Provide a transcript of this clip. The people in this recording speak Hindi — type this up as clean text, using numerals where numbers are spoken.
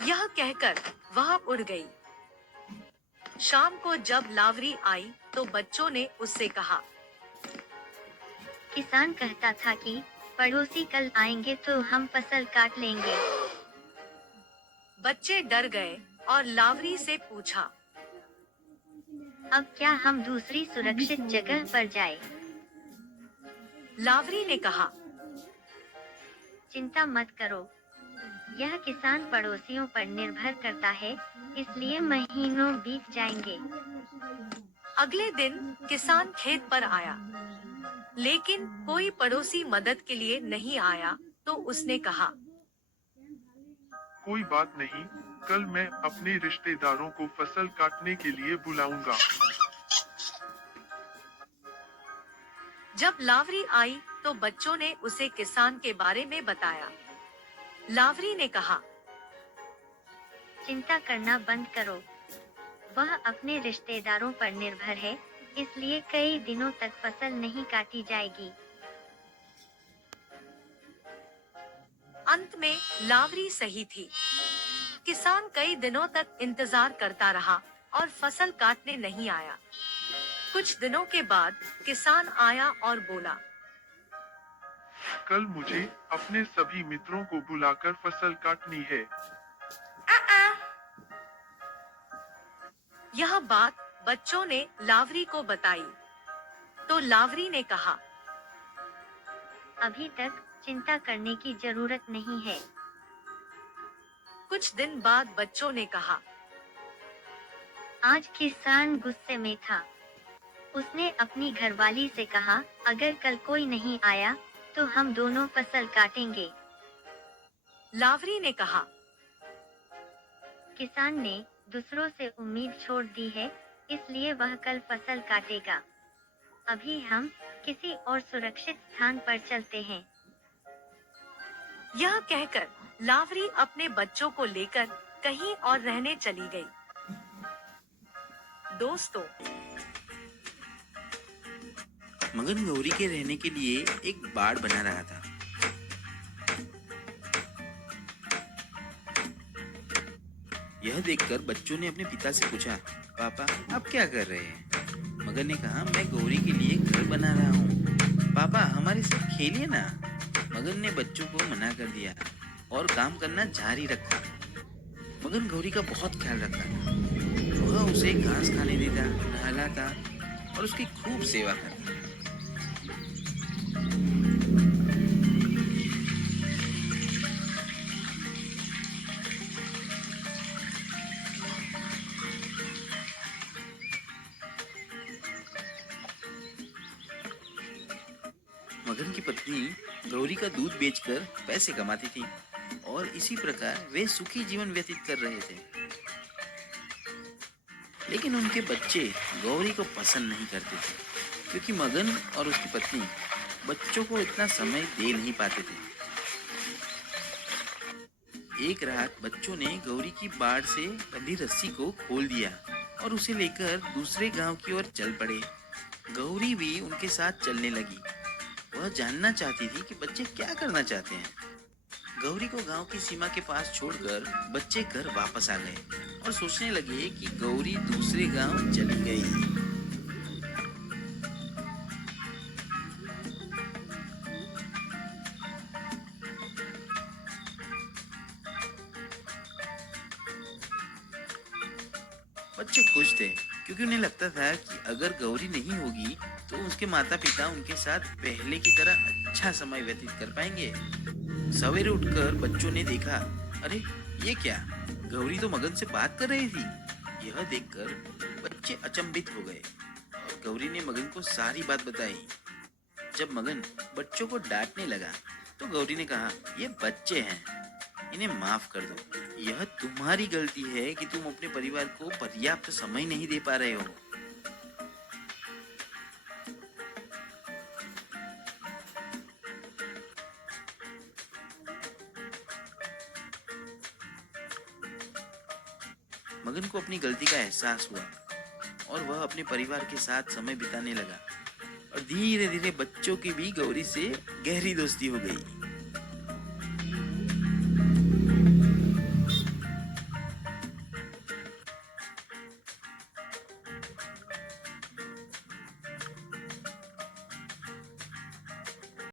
यह कहकर वह उड़ गई। शाम को जब लावरी आई तो बच्चों ने उससे कहा, किसान कहता था कि पड़ोसी कल आएंगे तो हम फसल काट लेंगे। बच्चे डर गए और लावरी से पूछा, अब क्या हम दूसरी सुरक्षित जगह पर जाएं? लावरी ने कहा, चिंता मत करो, यह किसान पड़ोसियों पर निर्भर करता है, इसलिए महीनों बीत जाएंगे। अगले दिन किसान खेत पर आया, लेकिन कोई पड़ोसी मदद के लिए नहीं आया। तो उसने कहा, कोई बात नहीं, कल मैं अपने रिश्तेदारों को फसल काटने के लिए बुलाऊंगा। जब लावरी आई तो बच्चों ने उसे किसान के बारे में बताया। लावरी ने कहा, चिंता करना बंद करो, वह अपने रिश्तेदारों पर निर्भर है, इसलिए कई दिनों तक फसल नहीं काटी जाएगी। अंत में लावरी सही थी। किसान कई दिनों तक इंतजार करता रहा और फसल काटने नहीं आया। कुछ दिनों के बाद किसान आया और बोला, कल मुझे अपने सभी मित्रों को बुलाकर फसल काटनी है। यह बात बच्चों ने लावरी को बताई। तो लावरी ने कहा, अभी तक चिंता करने की जरूरत नहीं है। कुछ दिन बाद बच्चों ने कहा, आज किसान गुस्से में था। उसने अपनी घरवाली से कहा, अगर कल कोई नहीं आया तो हम दोनों फसल काटेंगे। लावरी ने कहा, किसान ने दूसरों से उम्मीद छोड़ दी है, इसलिए वह कल फसल काटेगा। अभी हम किसी और सुरक्षित स्थान पर चलते हैं। यह कहकर लावरी अपने बच्चों को लेकर कहीं और रहने चली गई। दोस्तों, मगन गौरी के रहने के लिए एक बाड़ बना रहा था। यह देखकर बच्चों ने अपने पिता से पूछा, पापा आप क्या कर रहे हैं? मगन ने कहा, मैं गौरी के लिए घर बना रहा हूँ। पापा हमारे साथ खेलिए ना। मगन ने बच्चों को मना कर दिया और काम करना जारी रखा। मगन गौरी का बहुत ख्याल रखता था। वह उसे घास खाने देता, नहलाता और उसकी खूब सेवा करता। मगन की पत्नी गौरी का दूध बेचकर पैसे कमाती थी और इसी प्रकार वे सुखी जीवन व्यतीत कर रहे थे। लेकिन उनके बच्चे गौरी को पसंद नहीं करते थे, क्योंकि मगन और उसकी पत्नी बच्चों को इतना समय दे नहीं पाते थे। एक रात बच्चों ने गौरी की बाड़ से बंधी रस्सी को खोल दिया और उसे लेकर दूसरे गांव की ओर चल पड़े। गौरी भी उनके साथ चलने लगी। वह जानना चाहती थी कि बच्चे क्या करना चाहते हैं। गौरी को गांव की सीमा के पास छोड़कर बच्चे घर वापस आ गए और सोचने लगे कि गौरी दूसरे गांव चली गई। बच्चे खुश थे, क्योंकि उन्हें लगता था कि अगर गौरी नहीं होगी तो उसके माता पिता उनके साथ पहले की तरह अच्छा समय व्यतीत कर पाएंगे। सवेरे उठकर बच्चों ने देखा, अरे ये क्या, गौरी तो मगन से बात कर रही थी। यह देखकर बच्चे अचंभित हो गए और गौरी ने मगन को सारी बात बताई। जब मगन बच्चों को डांटने लगा तो गौरी ने कहा, ये बच्चे हैं, इन्हें माफ कर दो। यह तुम्हारी गलती है कि तुम अपने परिवार को पर्याप्त समय नहीं दे पा रहे हो। मगन को अपनी गलती का एहसास हुआ और वह अपने परिवार के साथ समय बिताने लगा और धीरे धीरे बच्चों की भी गौरी से गहरी दोस्ती हो गई।